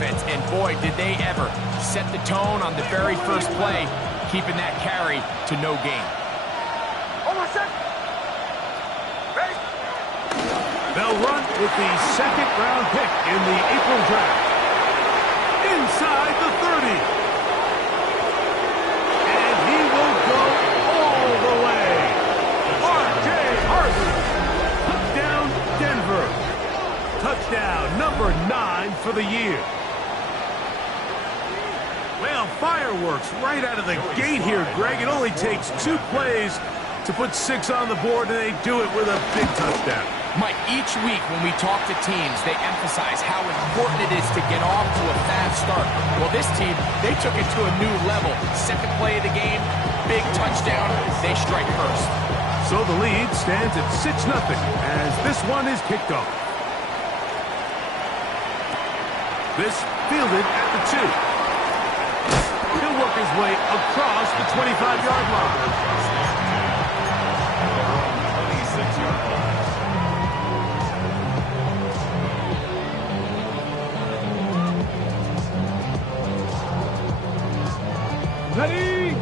offense, and boy, did they ever set the tone on the very first play, keeping that carry to no gain. They'll run with the second-round pick in the April draft. Inside the 30. And he will go all the way. R.J. Harvey. Touchdown, Denver. Touchdown number 9 for the year. Well, fireworks right out of the gate here, Greg. It only takes 2 plays to put 6 on the board, and they do it with a big touchdown. Mike, each week when we talk to teams, they emphasize how important it is to get off to a fast start. Well, this team, they took it to a new level. Second play of the game, big touchdown, they strike first. So the lead stands at 6-0 as this one is kicked off. This fielded at the 2. He'll work his way across the 25-yard line. Ready?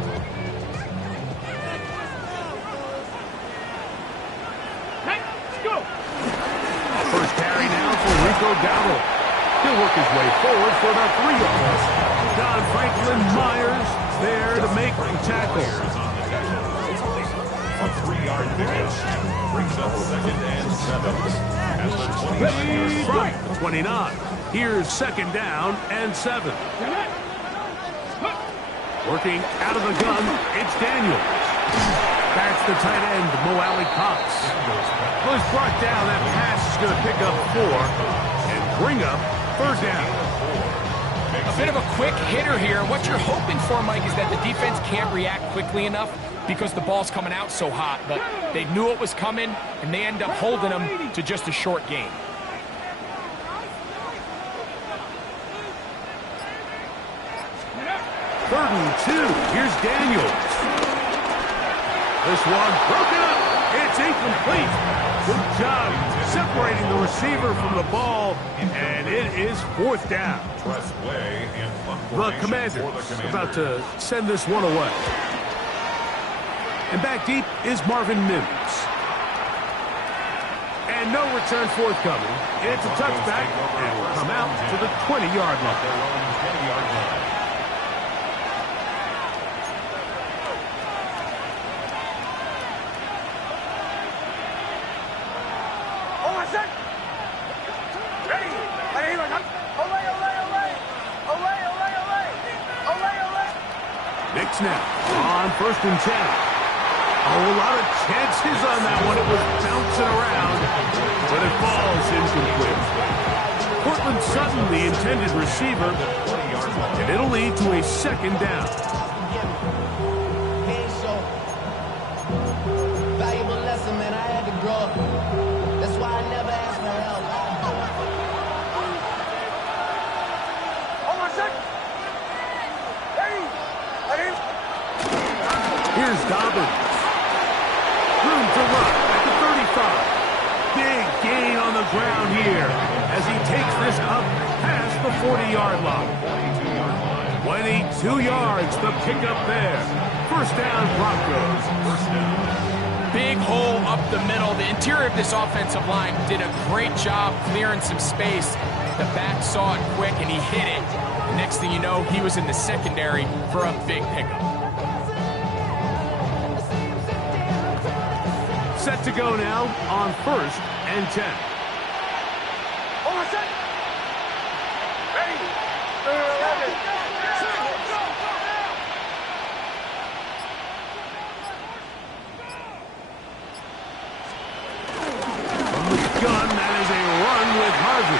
Let's go. First carry now for Rico Dowdle. He'll work his way forward for about 3 yards. Don Franklin Myers there to make the tackle. A 3-yard pickup brings up 2nd and 7. At the 20-yard line. 29. Here's 2nd down and 7. Working out of the gun, it's Daniels. That's the tight end, Mo Alley-Cox. Was brought down. That pass is going to pick up 4 and bring up 3rd down. A bit of a quick hitter here. What you're hoping for, Mike, is that the defense can't react quickly enough because the ball's coming out so hot. But they knew it was coming, and they end up holding them to just a short gain. Third and 2. Here's Daniels. This one broken up. It's incomplete. Good job separating the receiver from the ball, and it is 4th down. The Commanders about to send this one away. And back deep is Marvin Mims. And no return forthcoming. It's a touchback, and will come out to the 20-yard line. Knicks now on 1st and 10. A lot of chances on that one. It was bouncing around, but it falls incomplete. Cortland Sutton, the intended receiver, and it'll lead to a 2nd down. Valuable lesson, man. I had to grow up. That's why I never asked for help. Here's Dobbins. Room to run at the 35. Big gain on the ground here as he takes this up past the 40-yard line. 22 yards, the pickup there. 1st down, Broncos. Big hole up the middle. The interior of this offensive line did a great job clearing some space. The back saw it quick, and he hit it. The next thing you know, he was in the secondary for a big pickup. Set to go now on 1st and 10. From the gun, that is a run with Harvey.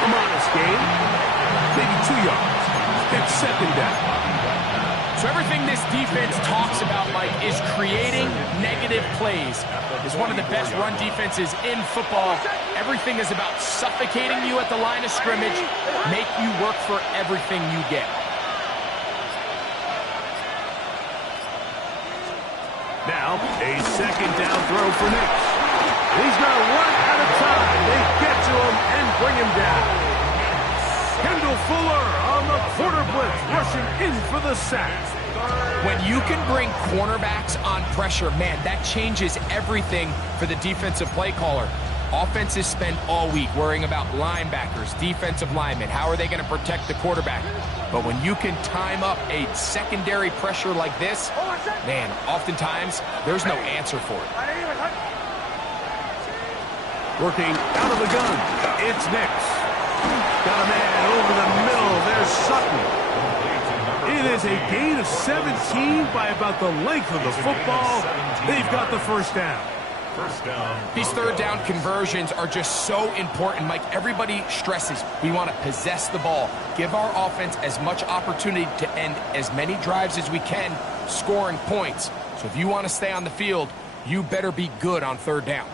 A modest gain, maybe 2 yards. It's 2nd down. So everything this defense talks about, Mike, is creating negative plays. It's one of the best run defenses in football. Everything is about suffocating you at the line of scrimmage, make you work for everything you get. Now, a 2nd down throw for Nick. He's going to run out of time. They get to him and bring him down. Kendall Fuller on the quarter blitz, rushing in for the sack. When you can bring cornerbacks on pressure, man, that changes everything for the defensive play caller. Offenses spend all week worrying about linebackers, defensive linemen. How are they going to protect the quarterback? But when you can time up a secondary pressure like this, man, oftentimes there's no answer for it. Working out of the gun, it's Nix. Got a man over the middle. There's Sutton. It is a gain of 17 by about the length of the football. They've got the first down. These third down conversions are just so important, Mike. Everybody stresses we want to possess the ball, give our offense as much opportunity to end as many drives as we can, scoring points. So if you want to stay on the field, you better be good on third down.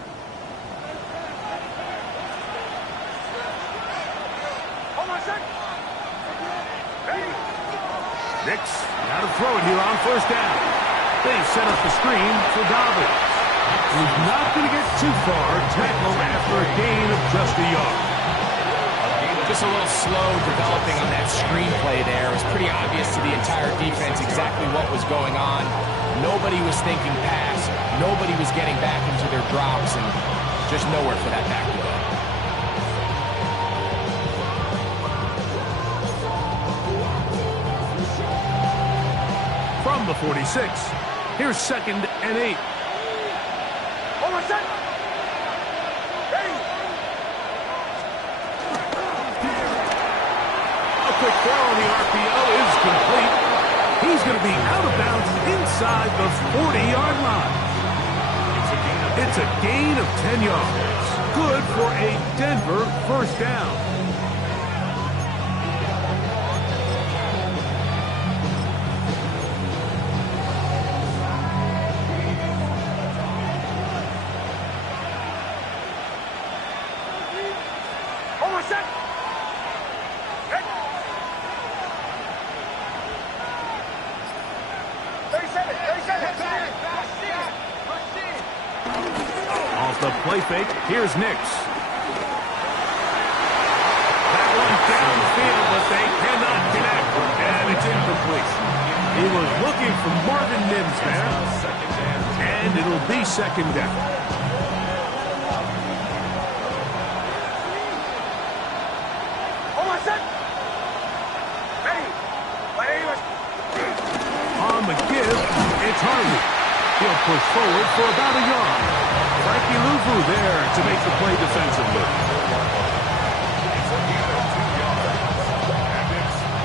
Nix, now to throw it here on first down. They set up the screen for Dobbins. He's not going to get too far. Tackle after a gain of just a yard. Just a little slow developing on that screenplay there. It was pretty obvious to the entire defense exactly what was going on. Nobody was thinking pass. Nobody was getting back into their drops, and just nowhere for that back to go. From the 46, here's 2nd and 8. Quick throw on the RPO is complete. He's going to be out of bounds inside the 40-yard line. It's a gain of 10 yards. Good for a Denver first down. The play fake. Here's Nix. That one downfield, but they cannot connect, and it's incomplete. He was looking for Marvin Mims there, and it'll be 2nd down. On the give, it's Harvey. He'll push forward for about a yard. Frankie Luvu there to make the play defensively.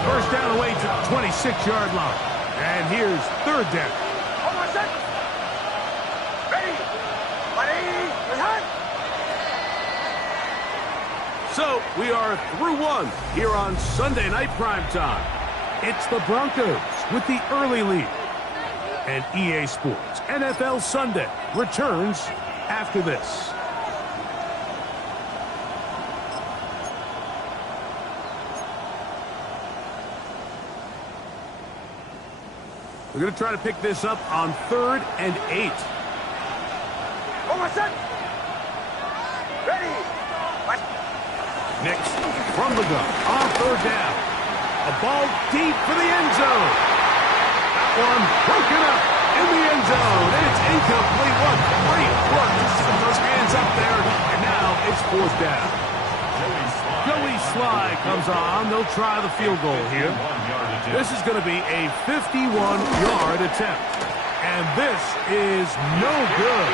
First down away to the 26-yard line. And here's 3rd down. So we are through one here on Sunday Night Primetime. It's the Broncos with the early lead. And EA Sports NFL Sunday returns after this. We're going to try to pick this up on 3rd and 8. Nix from the gun on 3rd down. A ball deep for the end zone. That one broken up in the end zone. And it's incomplete. What great work to set those hands up there. And now it's 4th down. Joey Sly comes on. They'll try the field goal here. This is going to be a 51-yard attempt. And this is no good.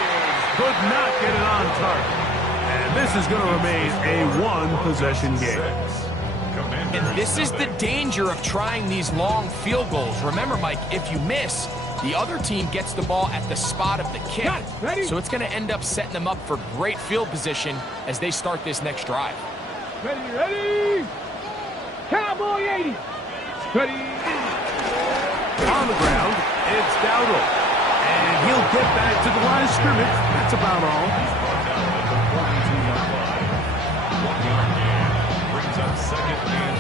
Could not get it on target. And this is going to remain a one-possession game. And this is the danger of trying these long field goals. Remember, Mike, if you miss, the other team gets the ball at the spot of the kick. So it's going to end up setting them up for great field position as they start this next drive. Ready! Cowboy 80! Ready! On the ground, it's Dowdle. And he'll get back to the line of scrimmage. That's about all. Brings up 2nd and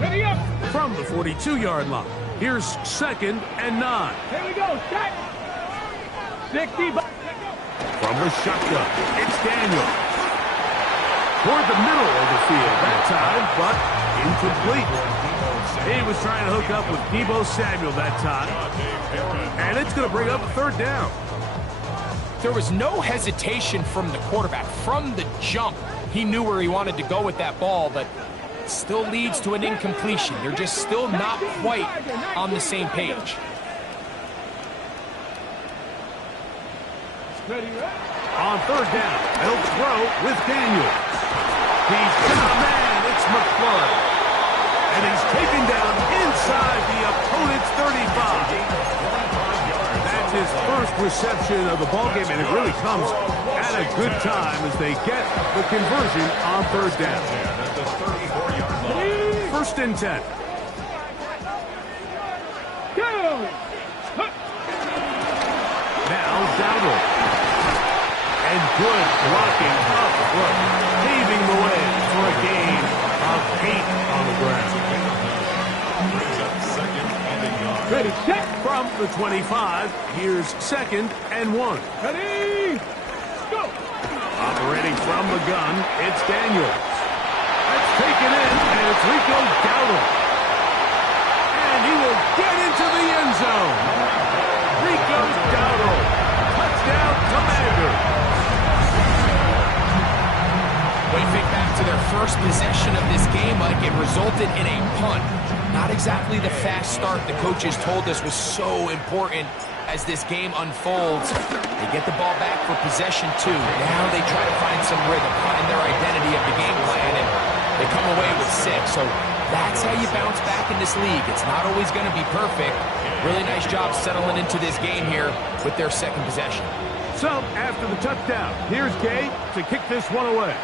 9. Ready up! From the 42-yard line, here's 2nd and 9. Here we go, set! 60. From the shotgun, it's Daniel. toward the middle of the field that time, but incomplete. He was trying to hook up with Deebo Samuel that time. And it's going to bring up a third down. There was no hesitation from the quarterback. From the jump, he knew where he wanted to go with that ball, but it still leads to an incompletion. They're just still not quite on the same page. On third down, they'll throw with Daniels. He's got a man. It's McFlurry. And he's taken down inside the opponent's 35. That's his first reception of the ballgame, and it really comes at a good time as they get the conversion on third down. First and 10. Now Dowdle. And good blocking up front, paving the way for a gain of 8 on the ground. Ready, set. From the 25, here's 2nd and 1. Ready, go. Operating from the gun, it's Daniels. That's taken in, and it's Rico Dowdle. And he will get into the end zone. Rico Dowdle. Touchdown, Commanders. When you think back to their first possession of this game, Mike, it resulted in a punt. Not exactly the fast start the coaches told us was so important as this game unfolds. They get the ball back for possession 2. Now they try to find some rhythm, find their identity of the game plan, and they come away with 6. So that's how you bounce back in this league. It's not always going to be perfect. Really nice job settling into this game here with their second possession. So, after the touchdown, here's Gay to kick this one away.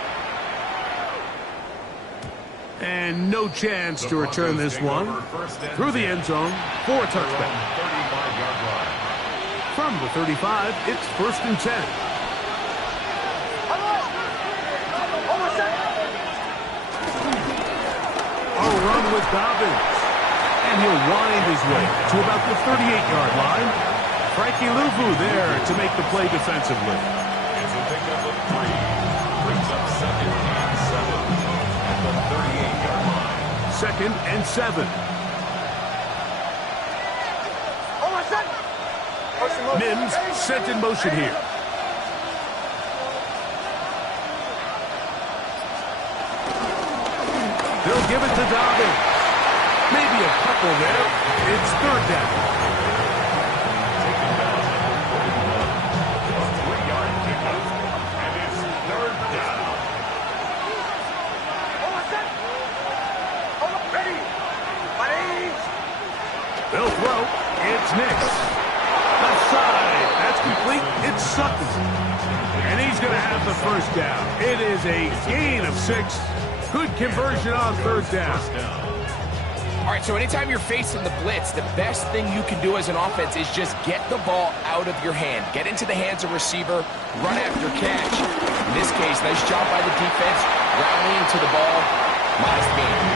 And no chance to return this one through the end zone for a touchdown. From the 35, it's 1st and 10. A run with Dobbins. And he'll wind his way to about the 38-yard line. Frankie Luvu there to make the play defensively. It's a pickup of 3. Brings up 2nd and 7 at the 38-yard line. 2nd and 7. Mims sent in motion here. They'll give it to Dobbins. Maybe a couple there. It's 3rd down. Taken down a 3-yard pickup. And it's 3rd down. They'll throw. It's Nix. Left side. That's complete. It's Sutton. And he's going to have the 1st down. It is a gain of 6. Good conversion on 3rd down. All right, so anytime you're facing the blitz, the best thing you can do as an offense is just get the ball out of your hand. Get into the hands of receiver, run after catch. In this case, nice job by the defense, rallying to the ball. Last game.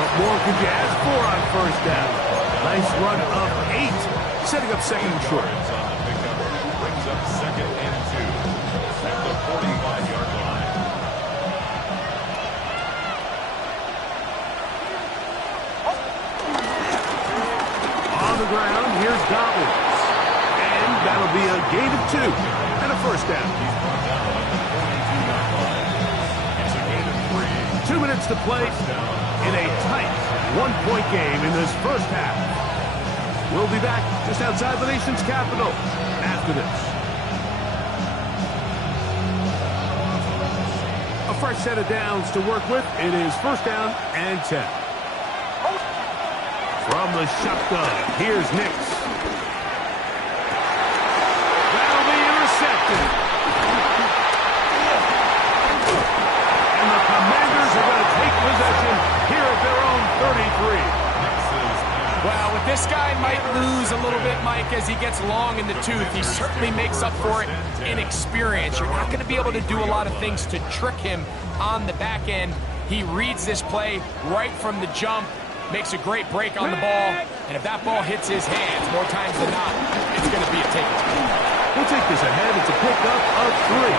What more could you ask for on 1st down? Nice run of 8, setting up 2nd and short. Brings up 2nd and 2 at the 45-yard line. On the ground, here's Dobbins. And that'll be a gain of 2 and a 1st down. It's a gain of 3. 2 minutes to play in a tight 1-point game in this first half. We'll be back just outside the nation's capital after this. A fresh set of downs to work with. It is 1st down and 10. From the shotgun, here's Nix. That'll be intercepted. And the Commanders are going to take possession here at their own 33. Well, with this guy might lose a little bit, Mike, as he gets long in the tooth. He certainly makes up for it in experience. You're not going to be able to do a lot of things to trick him on the back end. He reads this play right from the jump, makes a great break on the ball, and if that ball hits his hands more times than not, it's going to be a takeaway. We'll take this ahead. It's a pickup of 3.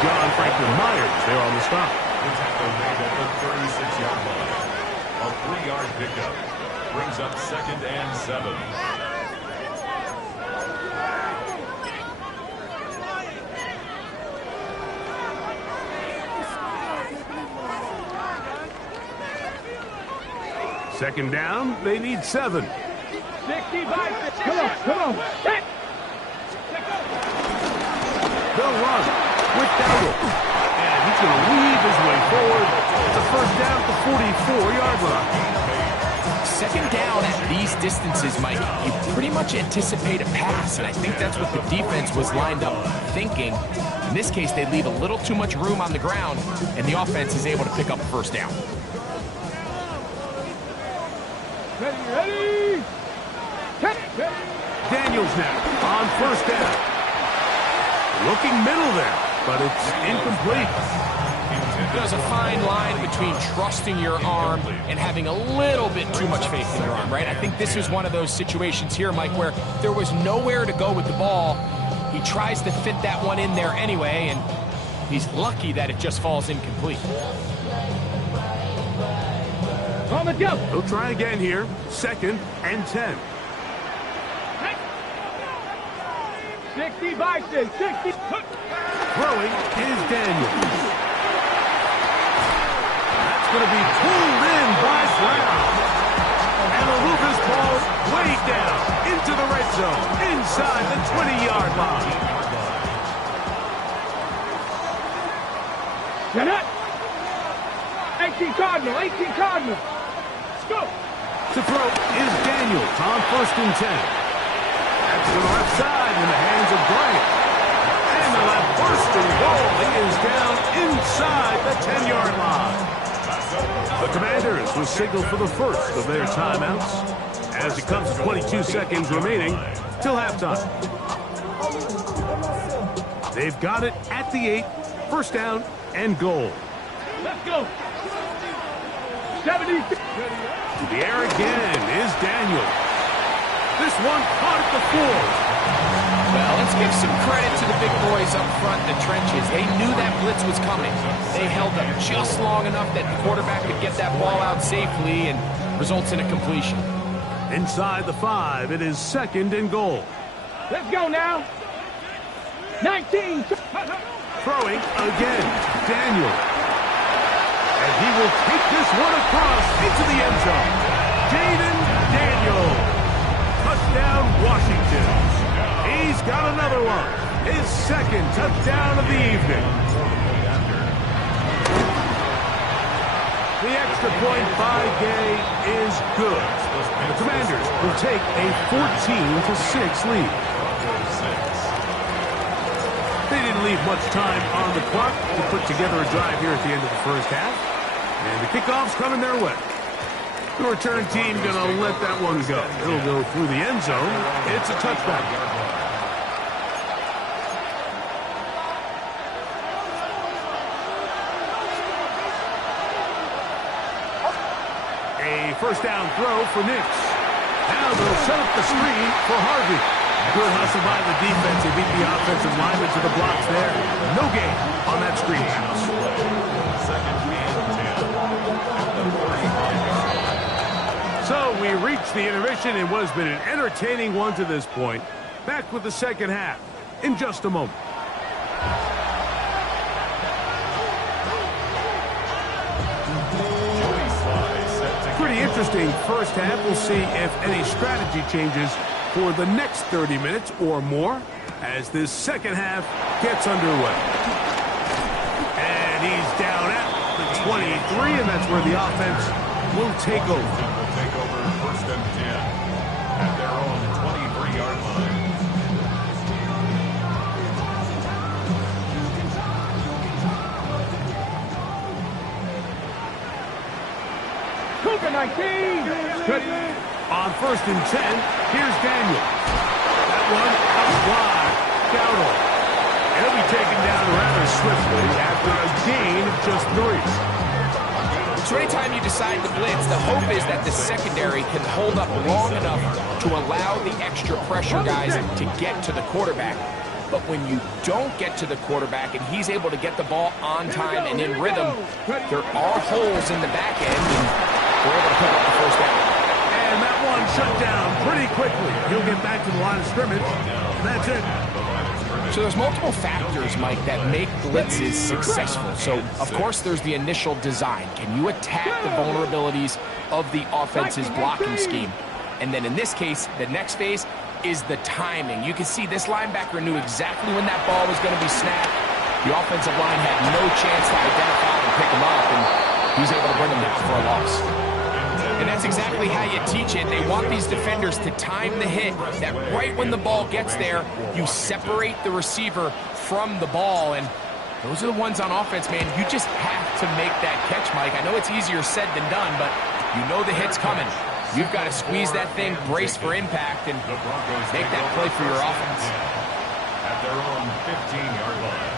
John Franklin Myers there on the stop. The tackle made at the 36-yard line. A 3-yard pickup brings up 2nd and 7. Second down, they need 7. 65. Come on. Hit. They'll run with Bandit. And he's going to weave his way forward. It's a first down at the 44-yard line. Second down at these distances, Mike, you pretty much anticipate a pass, and I think that's what the defense was lined up thinking. In this case, they leave a little too much room on the ground, and the offense is able to pick up a first down. Ready. Daniels now on first down. Looking middle there, but it's incomplete. There's a fine line between trusting your arm and having a little bit too much faith in your arm, right? I think this is one of those situations here, Mike, where there was nowhere to go with the ball. He tries to fit that one in there anyway, and he's lucky that it just falls incomplete. On the jump. He'll try again here. 2nd and 10. 60 Bison. 60. Throwing is Daniels. That's going to be pulled in by Brown. And he'll move this ball way down into the red zone, inside the 20-yard line. Get it. 18 Cardinal. Let's go. To throw is Daniels on 1st and 10. That's to the left side in the hands of Bryant. And the left first and goal. He is down inside the 10-yard line. The Commanders will signal for the first of their timeouts as it comes to 22 seconds remaining till halftime. They've got it at the 8, first down and goal. Let's go. 70. To the air again is Daniel. This one caught at the 4. Well, let's give some credit to the big boys up front in the trenches. They knew that blitz was coming. They held up just long enough that the quarterback could get that ball out safely and results in a completion. Inside the 5, it is 2nd and goal. Let's go now. 19. Throwing again, Daniel. And he will take this one across into the end zone. Jaden Daniel. Touchdown, Washington. He's got another one. His 2nd touchdown of the evening. The extra point by Gay is good. The Commanders will take a 14-6 lead. They didn't leave much time on the clock to put together a drive here at the end of the first half. And the kickoff's coming their way. The return team going to let that one go. It'll go through the end zone. It's a touchback. A first down throw for Nix. Now they'll set up the screen for Harvey. Good hustle by the defense. They beat the offensive lineman to the blocks there. No gain on that screen pass. 2nd and 10. So we reached the intermission in what has been an entertaining one to this point. Back with the second half in just a moment. Pretty interesting first half. We'll see if any strategy changes for the next 30 minutes or more as this second half gets underway. And he's down at the 23, and that's where the offense will take over. Will take over 1st and 10 at their own 23-yard line. Cougar 19. On 1st and 10, here's Daniel. That one out wide. Dowdle. And he'll be taken down rather swiftly after a gain of just 3. So anytime you decide to blitz, the hope is that the secondary can hold up long enough to allow the extra pressure guys to get to the quarterback. But when you don't get to the quarterback and he's able to get the ball on time and in rhythm, there are holes in the back end, and they're able to pick up the first down. And that one shut down pretty quickly. He'll get back to the line of scrimmage, and that's it. So there's multiple factors, Mike, that make blitzes successful. So, of course, there's the initial design. Can you attack the vulnerabilities of the offense's blocking scheme? And then in this case, the next phase is the timing. You can see this linebacker knew exactly when that ball was going to be snapped. The offensive line had no chance to identify and pick him up, and he was able to bring him down for a loss. And that's exactly how you teach it. They want these defenders to time the hit, that right when the ball gets there, you separate the receiver from the ball. And those are the ones on offense, man. You just have to make that catch, Mike. I know it's easier said than done, but you know the hit's coming. You've got to squeeze that thing, brace for impact, and make that play for your offense. At their own 15-yard line.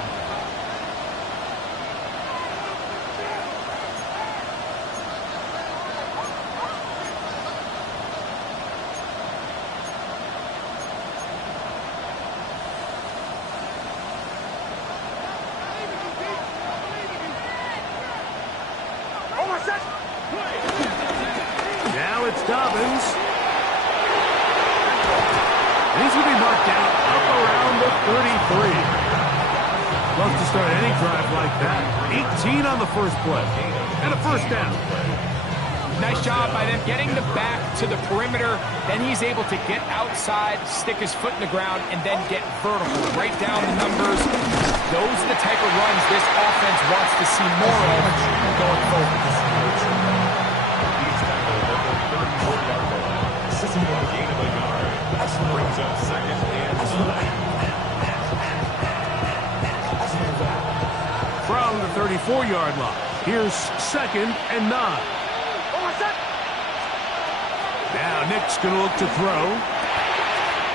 Now it's Dobbins. And he's going to be marked down up around the 33. Love to start any drive like that. 18 on the first play. And a first down. Nice job by them getting the back to the perimeter. Then he's able to get outside, stick his foot in the ground, and then get vertical. Right down the numbers. Those are the type of runs this offense wants to see more of going forward. Brings up second and 9. From the 34-yard line, here's second and 9. Now Nick's going to look to throw.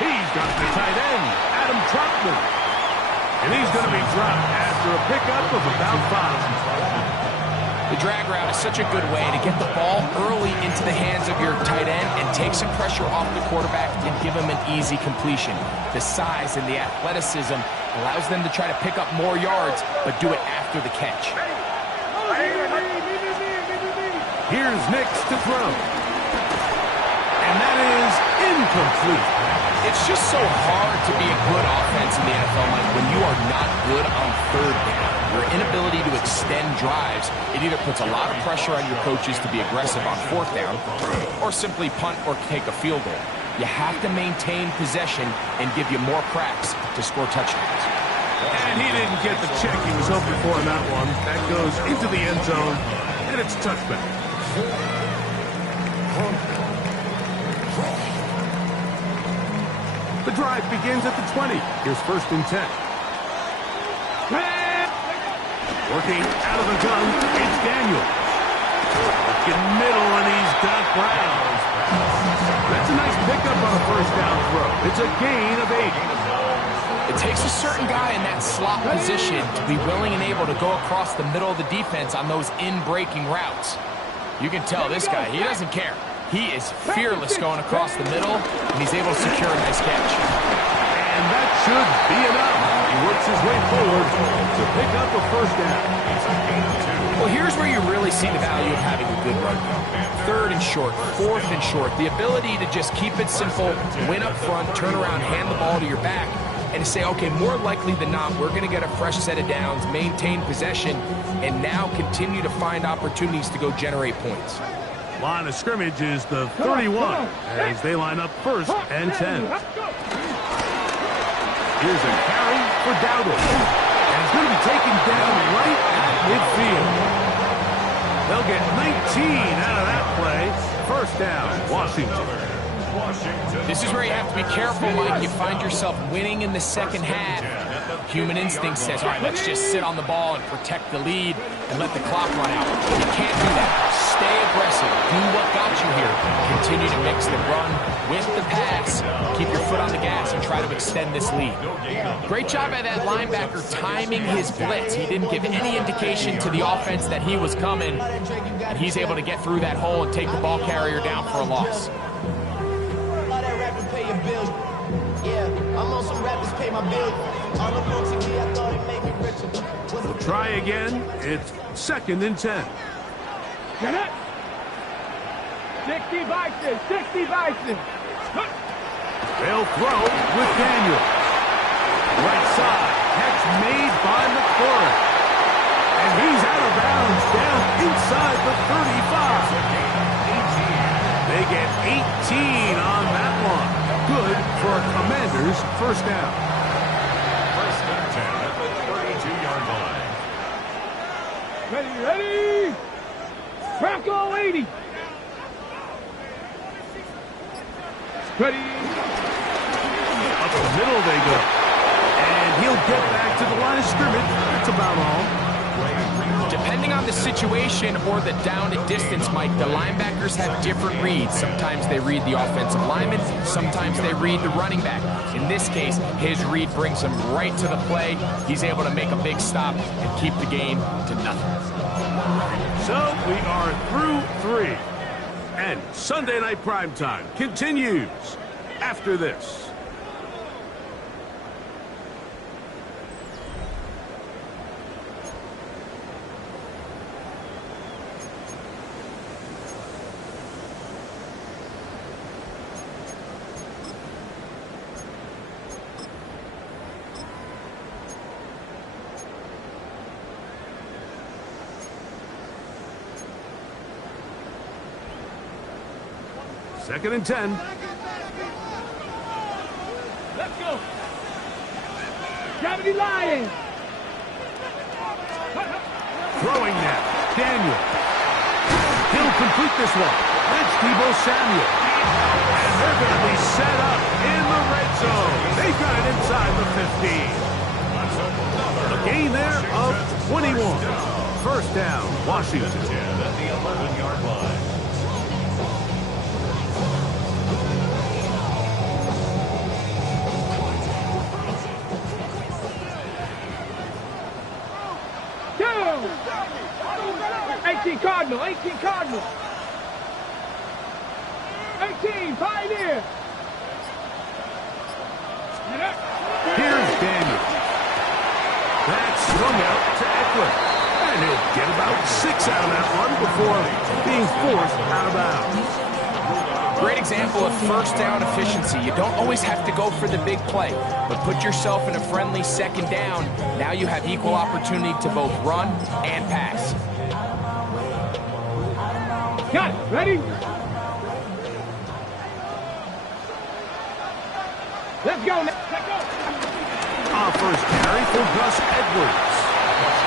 He's got the tight end, Adam Troutman. And he's going to be dropped after a pickup of about 5. The drag route is such a good way to get the ball early into the hands of your tight end and take some pressure off the quarterback and give him an easy completion. The size and the athleticism allows them to try to pick up more yards, but do it after the catch. Here's Nick's to throw. And that is incomplete. It's just so hard to be a good offense in the NFL, Mike, when you are not good on third down. Your inability to extend drives, it either puts a lot of pressure on your coaches to be aggressive on fourth down or simply punt or take a field goal. You have to maintain possession and give you more cracks to score touchdowns. And he didn't get the check he was hoping for in that one. That goes into the end zone, and it's touchback. The drive begins at the 20. Here's first and 10. Working out of the gun, it's Daniels. Working middle, and he's got Brown. That's a nice pickup on a first down throw. It's a gain of 8. It takes a certain guy in that slot position to be willing and able to go across the middle of the defense on those in-breaking routes. You can tell this guy, he doesn't care. He is fearless going across the middle, and he's able to secure a nice catch. And that should be enough. He works his way forward to pick up a first down. Well, here's where you really see the value of having a good run game. Third and short, fourth and short. The ability to just keep it simple, win up front, turn around, hand the ball to your back, and to say, okay, more likely than not, we're going to get a fresh set of downs, maintain possession, and now continue to find opportunities to go generate points. Line of scrimmage is the 31 as they line up first and 10. Here's a carry for Dowdle. And it's going to be taken down right at midfield. They'll get 19 out of that play. First down, Washington. This is where you have to be careful, Mike. You find yourself winning in the second half. Human instinct says, all right, let's just sit on the ball and protect the lead and let the clock run out. You can't do that. Stay aggressive. Do what got you here. Continue to mix the run with the pass. Keep your foot on the gas and try to extend this lead. Great job by that linebacker timing his blitz. He didn't give any indication to the offense that he was coming, and he's able to get through that hole and take the ball carrier down for a loss. All that rappers pay your bills. Yeah, I'm on some rappers pay my bills. All up on TV, I thought it made me richer. We'll try again. It's 2nd and 10. Get it? 60 Bison, 60 Bison. They'll throw with Daniel. Right side, catch made by McClure. And he's out of bounds, down inside the 35. They get 18 on that one. Good for a Commanders first down. First and 10 at the 32-yard line. Ready, ready. Bronco 80. Ready. Up the middle they go. And he'll get back to the line of scrimmage. That's about all. Depending on the situation or the down and distance, Mike, the linebackers have different reads. Sometimes they read the offensive lineman, sometimes they read the running back. In this case, his read brings him right to the play. He's able to make a big stop and keep the game to nothing. So we are through 3. And Sunday Night Primetime continues after this. Second and 10. Let's go. Gravity Lions. Throwing now. Daniel. He'll complete this one. It's Deebo Samuel. And they're going to be set up in the red zone. They got it inside the 15. A gain there of 21. First down, Washington. At the 11-yard line. Down. 18 Cardinal, 18 Cardinal. 18 Pioneer. Here's Daniel. That's swung out to Eckler. And he'll get about 6 out of that one before being forced out of bounds. Great example of first down efficiency. You don't always have to go for the big play, but put yourself in a friendly second down. Now you have equal opportunity to both run and pass. Got it. Ready? Let's go. Let's go. First carry for Gus Edwards.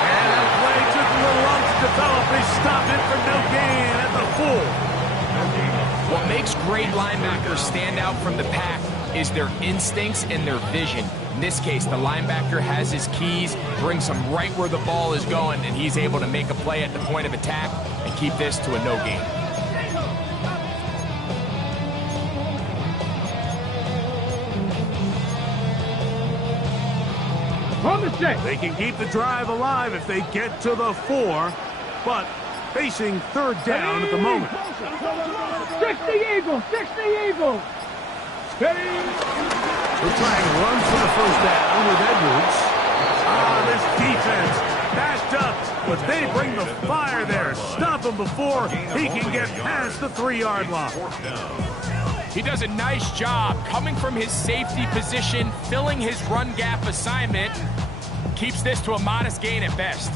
And that play took a little long to develop. They stopped it for no gain at the 4. What makes great linebackers stand out from the pack is their instincts and their vision. In this case, the linebacker has his keys, brings him right where the ball is going, and he's able to make a play at the point of attack and keep this to a no gain. On the set. They can keep the drive alive if they get to the 4, but facing third down at the moment. 60 Eagles, 60 Eagles. Ready? We're trying to run for the first down with Edwards. This defense bashed up, but they bring the fire there. Stop him before he can get past the 3-yard line. He does a nice job coming from his safety position, filling his run gap assignment, keeps this to a modest gain at best.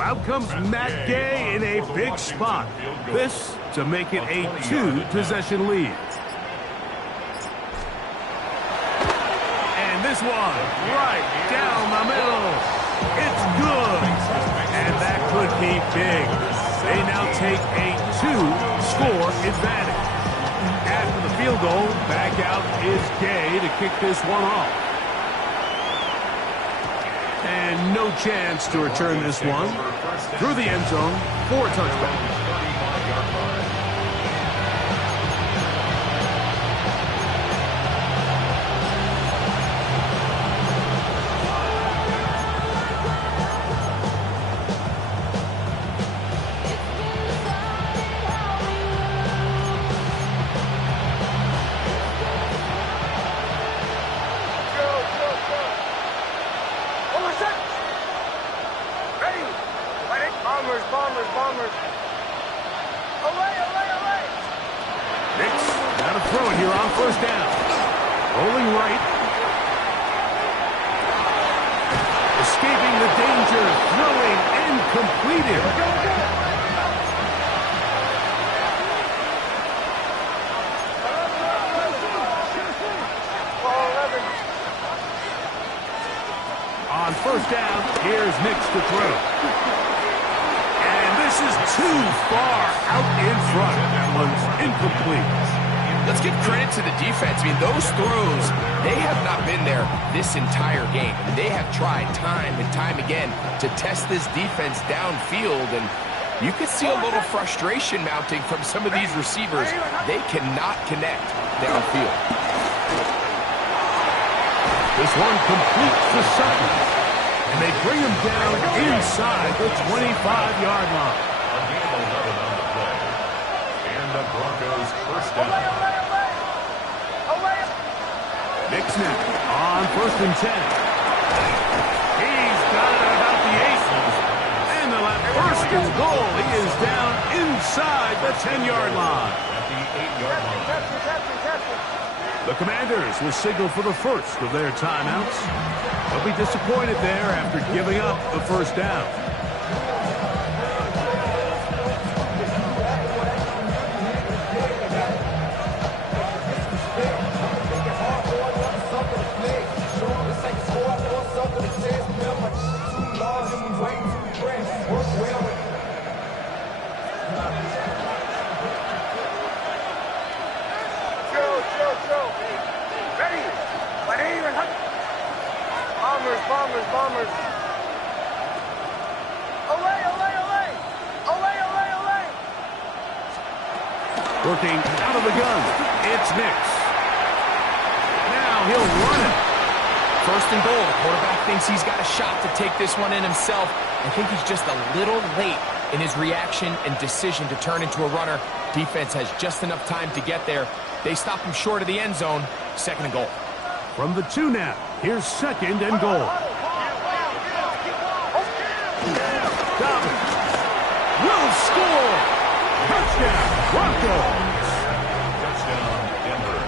Out comes Matt Gay in a big spot. This to make it a 2-possession lead. And this one right down the middle. It's good. And that could be big. They now take a 2-score advantage. After the field goal, back out is Gay to kick this one off. And no chance to return this one through the end zone for a touchback. Nix, now to throw it here on first down. Rolling right. Escaping the danger, throwing incompleted. On first down, here's Nix to throw. And this is too far out in front. That one's incomplete. Let's give credit to the defense. I mean, those throws, they have not been there this entire game. They have tried time and time again to test this defense downfield, and you could see a little frustration mounting from some of these receivers. They cannot connect downfield. This one completes to Sutton. And they bring him down inside the 25-yard line. A gain of 11 on the play. And the Broncos first down. Nix now on first and 10. He's got it at about the 8. And the left first and goal. He is down inside the 10-yard line. At the 8-yard line. The Commanders will signal for the first of their timeouts. They'll be disappointed there after giving up the first down. Bombers. Working out of the gun, it's Nix. Now he'll run it. First and goal. The quarterback thinks he's got a shot to take this one in himself. I think he's just a little late in his reaction and decision to turn into a runner. Defense has just enough time to get there. They stop him short of the end zone. Second and goal. From the 2 now, here's second and goal. Dobbins will score. Touchdown, Broncos. Touchdown, Denver.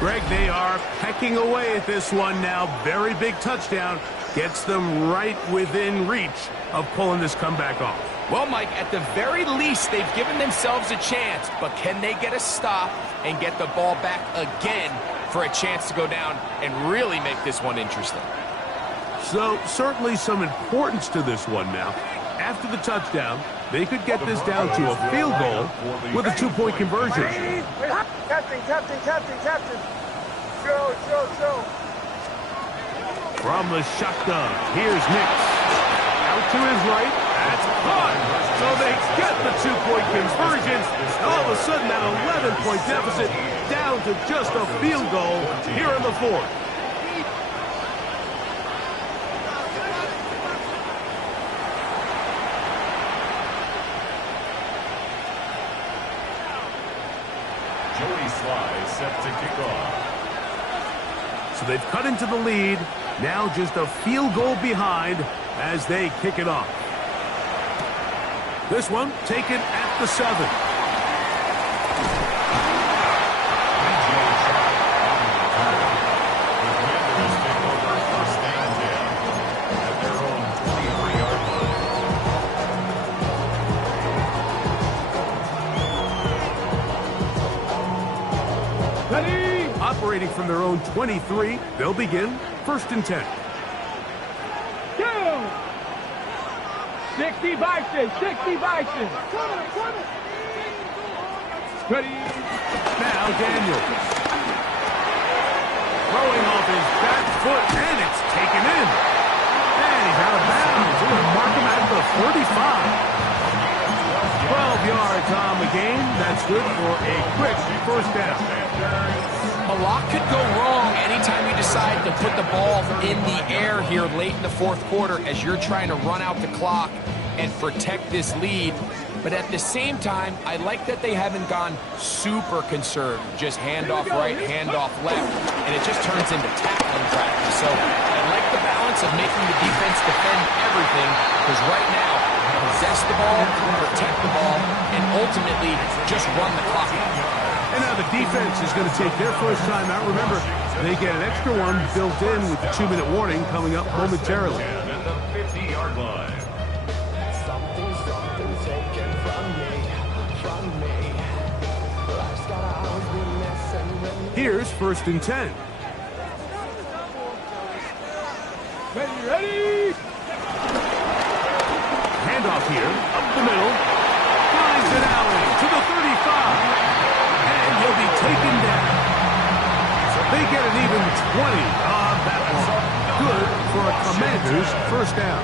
Greg, they are pecking away at this one now. Very big touchdown. Gets them right within reach of pulling this comeback off. Well, Mike, at the very least, they've given themselves a chance. But can they get a stop and get the ball back again for a chance to go down and really make this one interesting? So, certainly some importance to this one now. After the touchdown, they could get this down to a field goal with a 2-point conversion. Captain. Show. From the shotgun, here's Nix. Out to his right, that's caught. So they get the 2-point conversion. All of a sudden, that 11-point deficit down to just a field goal here in the fourth. Joey Sly set to kick off. So they've cut into the lead. Now just a field goal behind as they kick it off. This one taken at the 7. Operating from their own 23, they'll begin first and 10. 60 Bison. Ready. Now Daniels. Throwing off his back foot, and it's taken in. And he's out of bounds. We're going to mark him at the 45. 12 yards on the game. That's good for a quick first down. A lot could go wrong anytime you decide to put the ball in the air here late in the fourth quarter as you're trying to run out the clock and protect this lead. But at the same time, I like that they haven't gone super conserved. Just handoff right, handoff left, and it just turns into tackling practice. So I like the balance of making the defense defend everything, because right now, possess the ball, protect the ball, and ultimately just run the clock out. And now the defense is going to take their first time out. Remember, they get an extra one built in with the 2-minute warning coming up momentarily. At the 50-yard line. Something taken from me. Life's gotta always be messing with me. Here's 1st and 10. Ready? Handoff here, up the middle. Finds it Allen to the 35. And he'll be taken down. So they get an even 20 on that one. Good for a Commanders first down.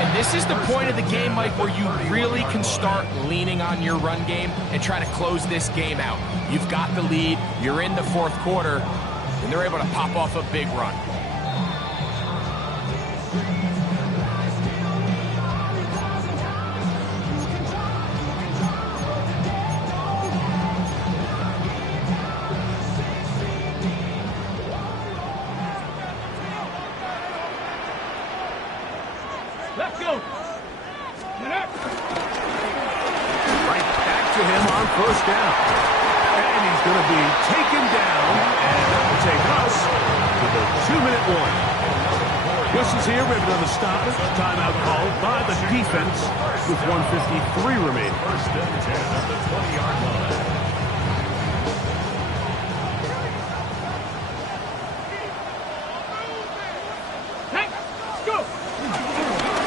And this is the point of the game, Mike, where you really can start leaning on your run game and try to close this game out. You've got the lead, you're in the 4th quarter, and they're able to pop off a big run. Let's go. Right back to him on 1st down. And he's going to be taken down. And that will take us to the 2-minute warning. Whistles here. We have another stoppage. Timeout called by the defense with 1:53 remaining. 1st and 10 at the 20-yard line.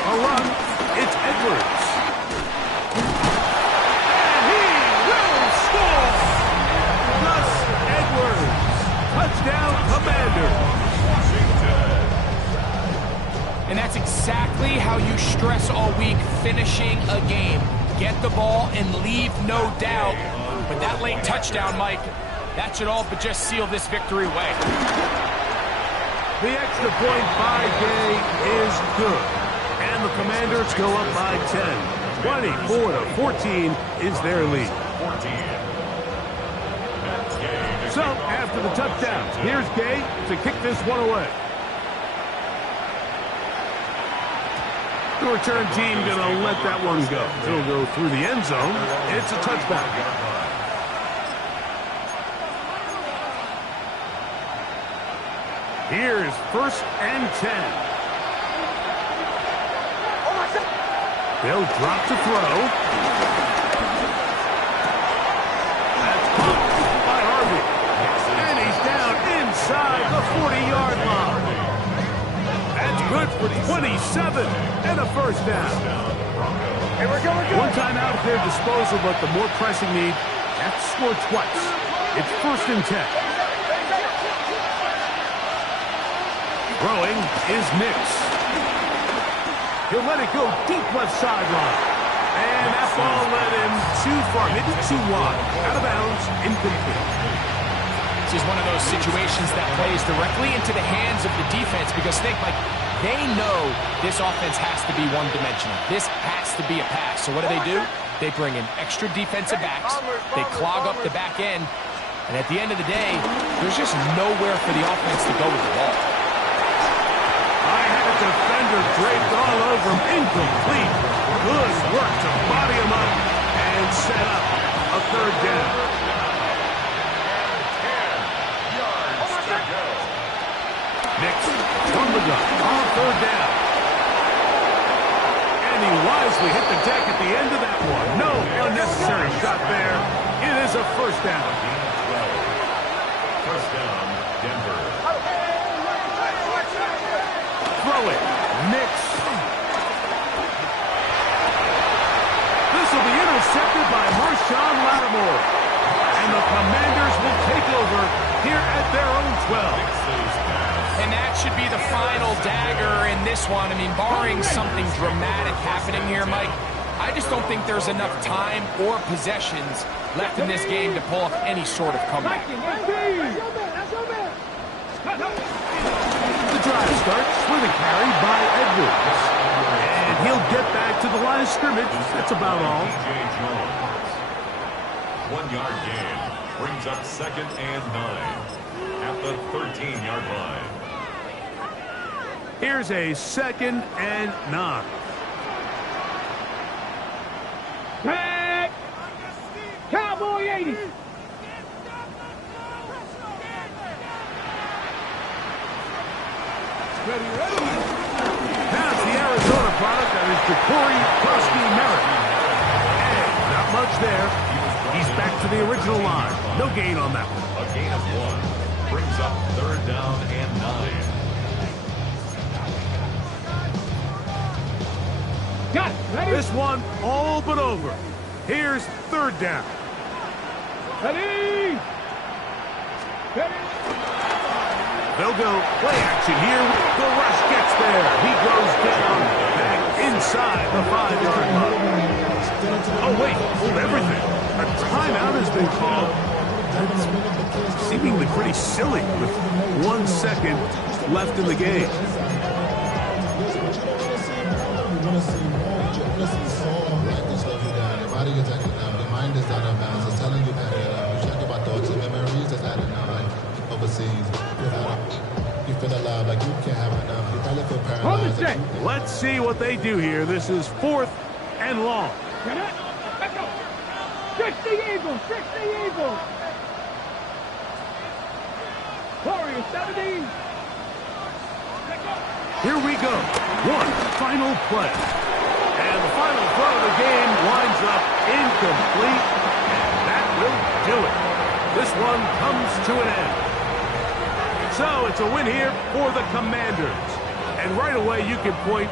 A run. It's Edwards. And he will score. Gus Edwards. Touchdown, Commanders. And that's exactly how you stress all week, finishing a game. Get the ball and leave no doubt. But that late touchdown, Mike, that should all but just seal this victory away. The extra point by Gay is good. And the Commanders go up by 10. 24-14 is their lead. 14. So, after the touchdown, here's Gay to kick this one away. The return team going to let that one go. It'll go through the end zone. It's a touchback. Here's 1st and 10. They'll drop to throw. That's caught by Harvey. And he's down inside the 40-yard line. That's good for 27 and a first down. Hey, we're going. One time out at their disposal, but the more pressing need, have to score twice. It's 1st and 10. Throwing is Nix. He'll let it go deep left sideline. And that ball led him too far, maybe too wide. Out of bounds, incomplete. This is one of those situations that plays directly into the hands of the defense because think, like, they know this offense has to be one-dimensional. This has to be a pass. So what do? They bring in extra defensive backs. They clog up the back end. And at the end of the day, there's just nowhere for the offense to go with the ball. Defender draped all over him. Incomplete. Good work to body him up and set up a 3rd down. 10 yards to go. Nix from the gun on 3rd down. And he wisely hit the deck at the end of that one. No unnecessary shot there. It is a 1st down. 1st down, Denver. Throw it. Nix. This will be intercepted by Marshawn Lattimore. And the Commanders will take over here at their own 12. And that should be the final dagger in this one. I mean, barring something dramatic happening here, Mike, I just don't think there's enough time or possessions left in this game to pull off any sort of comeback. The drive starts with a carry by Edwards. And he'll get back to the line of scrimmage. That's about all. 1-yard gain brings up 2nd and 9 at the 13-yard line. Here's a 2nd and 9. 80. Now it's the Arizona product that is Ja'Cory Merritt. And not much there. He's back to the original line. No gain on that one. A gain of 1 brings up 3rd down and 9. Got it. Ready? This one all but over. Here's 3rd down. Ready. Ready. They'll go play action here. The rush gets there. He goes down back inside the 5-yard line. Oh, wait. Hold everything. A timeout has been called. Seemingly pretty silly with 1 second left in the game. The mind is out of bounds. It's telling you that you check about thoughts and memories that's out of now. Overseas, you feel alive like you can't have enough. You probably feel paralyzed. Like Let's see what they do here. This is 4th and long. Get it. Let's go. Fix the Eagles. Fix the Eagles. Warriors 17. Here we go. One final play. And the final throw of the game winds up incomplete. And that will do it. This one comes to an end. So it's a win here for the Commanders. And right away you can point